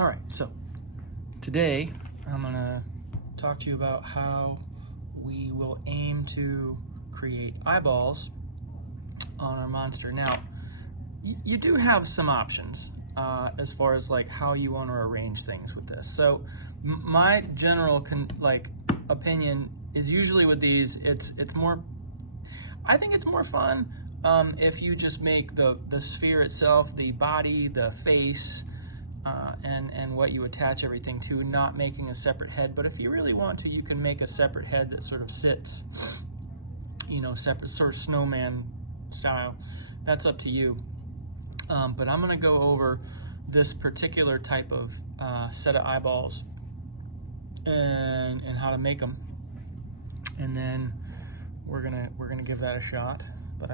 All right, so today I'm gonna talk to you about how we will aim to create eyeballs on our monster. Now, you do have some options as far as like how you want to arrange things with this. So my general opinion is usually with these, it's more, I think it's more fun if you just make the sphere itself, the body, the face, and what you attach everything to, not making a separate head. But if you really want to, you can make a separate head that sort of sits, separate, sort of snowman style. That's up to you. But I'm going to go over this particular type of set of eyeballs and how to make them, and then we're gonna give that a shot. But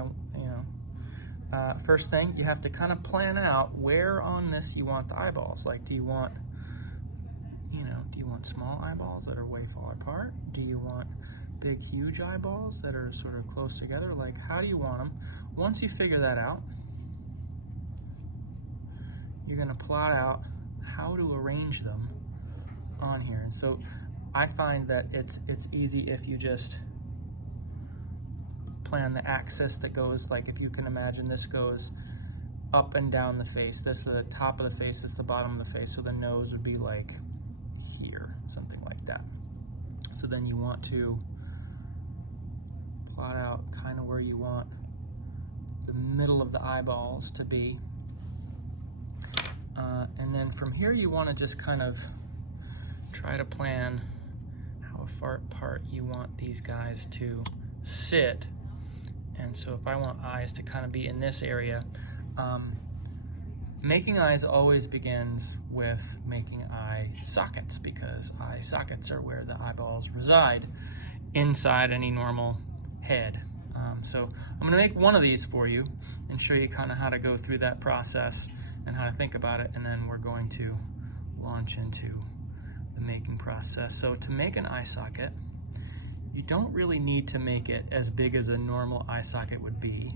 first thing, you have to kind of plan out where on this you want the eyeballs. Like, do you want small eyeballs that are way far apart? Do you want big, huge eyeballs that are sort of close together? Like, how do you want them? Once you figure that out, you're gonna plot out how to arrange them on here. And so I find that it's easy if you just plan the axis that goes, like, if you can imagine, this goes up and down the face. This is the top of the face, this is the bottom of the face, so the nose would be like here, something like that. So then you want to plot out kind of where you want the middle of the eyeballs to be. And then from here you want to just kind of try to plan how far apart you want these guys to sit. And so if I want eyes to kind of be in this area, making eyes always begins with making eye sockets, because eye sockets are where the eyeballs reside inside any normal head. So I'm going to make one of these for you and show you kind of how to go through that process and how to think about it, and then we're going to launch into the making process. So to make an eye socket, you don't really need to make it as big as a normal eye socket would be,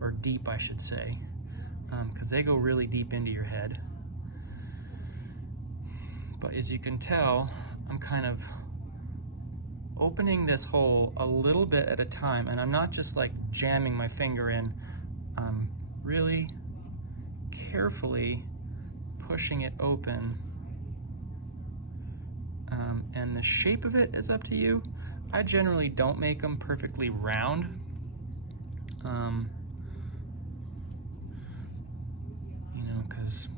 or deep I should say, because they go really deep into your head. But as you can tell, I'm kind of opening this hole a little bit at a time, and I'm not just like jamming my finger in, I'm really carefully pushing it open. And the shape of it is up to you. I generally don't make them perfectly round. Because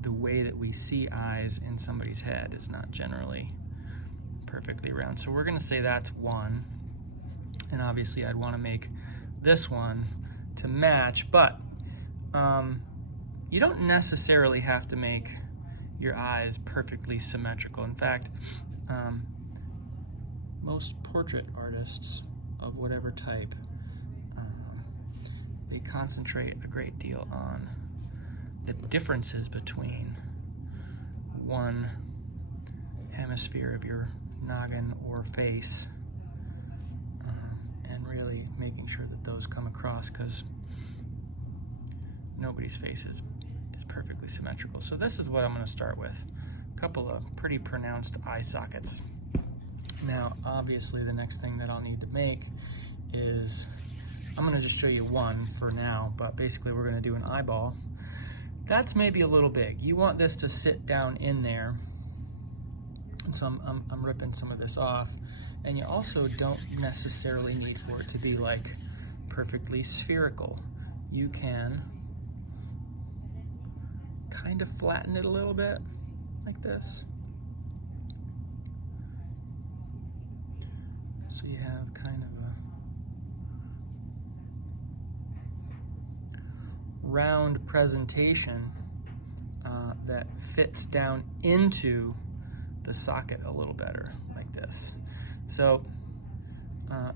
the way that we see eyes in somebody's head is not generally perfectly round. So we're gonna say that's one. And obviously I'd wanna make this one to match, but you don't necessarily have to make your eyes perfectly symmetrical. In fact, most portrait artists of whatever type, they concentrate a great deal on the differences between one hemisphere of your noggin or face, and really making sure that those come across, because nobody's face is perfectly symmetrical. So this is what I'm going to start with. A couple of pretty pronounced eye sockets. Now, obviously, the next thing that I'll need to make is, I'm going to just show you one for now, but basically we're going to do an eyeball. That's maybe a little big. You want this to sit down in there. And so I'm ripping some of this off. And you also don't necessarily need for it to be like perfectly spherical. You can kind of flatten it a little bit, like this. So you have kind of a round presentation that fits down into the socket a little better, like this. So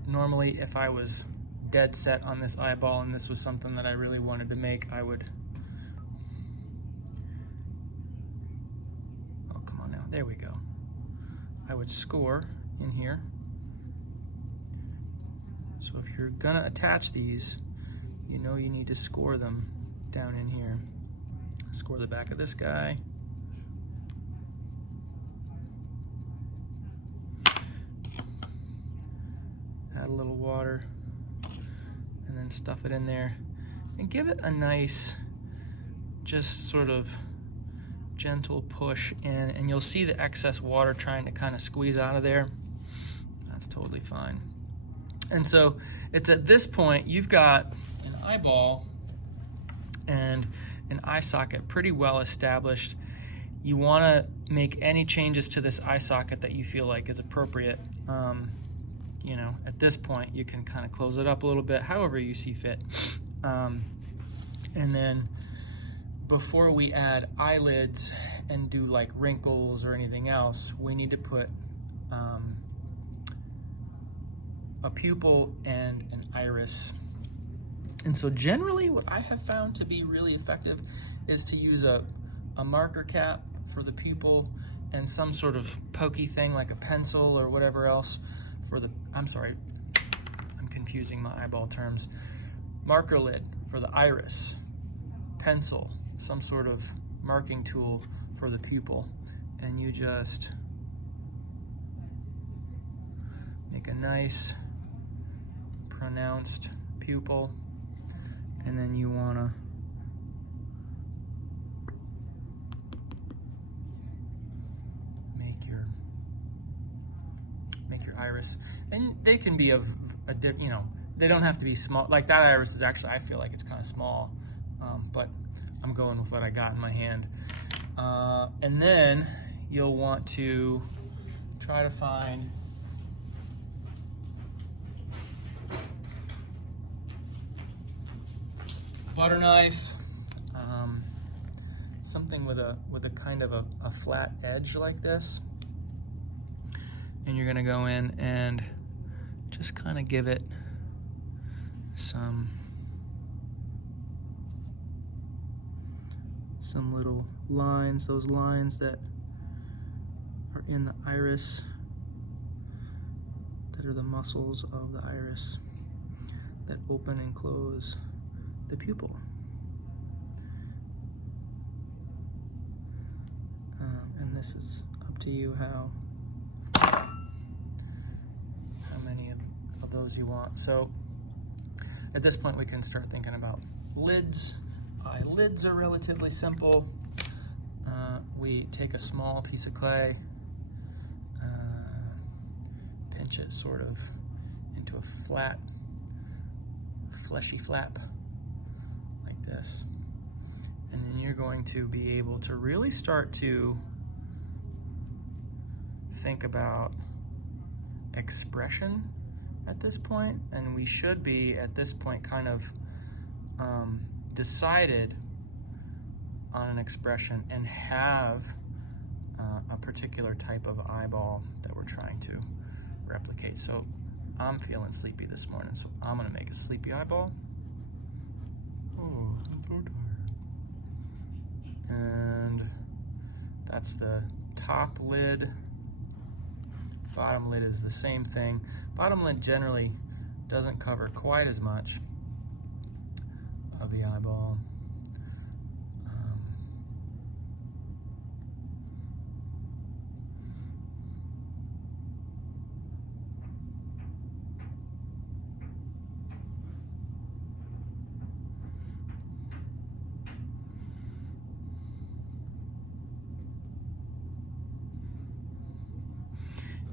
normally if I was dead set on this eyeball and this was something that I really wanted to make, I would, oh come on now, there we go. I would score in here. So if you're gonna attach these, you know you need to score them down in here. Score the back of this guy. Add a little water and then stuff it in there and give it a nice, just sort of gentle push in, and you'll see the excess water trying to kind of squeeze out of there. That's totally fine. And so it's at this point you've got an eyeball and an eye socket pretty well established. You want to make any changes to this eye socket that you feel like is appropriate. You know, at this point you can kind of close it up a little bit, however you see fit. And then before we add eyelids and do like wrinkles or anything else, we need to put a pupil and an iris. And so generally what I have found to be really effective is to use a marker cap for the pupil and some sort of pokey thing like a pencil or whatever else for the, I'm sorry, I'm confusing my eyeball terms. Marker lid for the iris, pencil, some sort of marking tool for the pupil, and you just make a nice pronounced pupil, and then you want to make your iris, and they can be of a you know, they don't have to be small. Like that iris is actually, I feel like it's kind of small, but I'm going with what I got in my hand. And then you'll want to try to find butter knife, something with a kind of a flat edge like this, and you're gonna go in and just kind of give it some little lines, those lines that are in the iris, that are the muscles of the iris that open and close the pupil. And this is up to you how many of those you want. So at this point we can start thinking about lids. Eyelids are relatively simple. We take a small piece of clay, pinch it sort of into a flat, fleshy flap like this. And then you're going to be able to really start to think about expression at this point. And we should be, at this point, kind of decided on an expression and have a particular type of eyeball that we're trying to replicate. So I'm feeling sleepy this morning, so I'm gonna make a sleepy eyeball. Oh, I'm so tired. And that's the top lid. Bottom lid is the same thing. Bottom lid generally doesn't cover quite as much of the eyeball.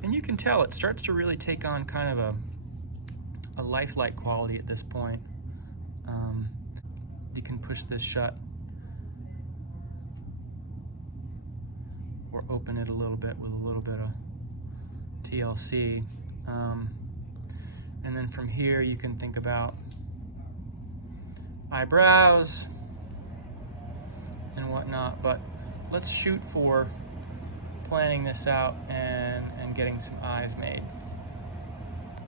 And you can tell it starts to really take on kind of a lifelike quality at this point. You can push this shut or open it a little bit with a little bit of TLC. And then from here you can think about eyebrows and whatnot, but let's shoot for planning this out and getting some eyes made.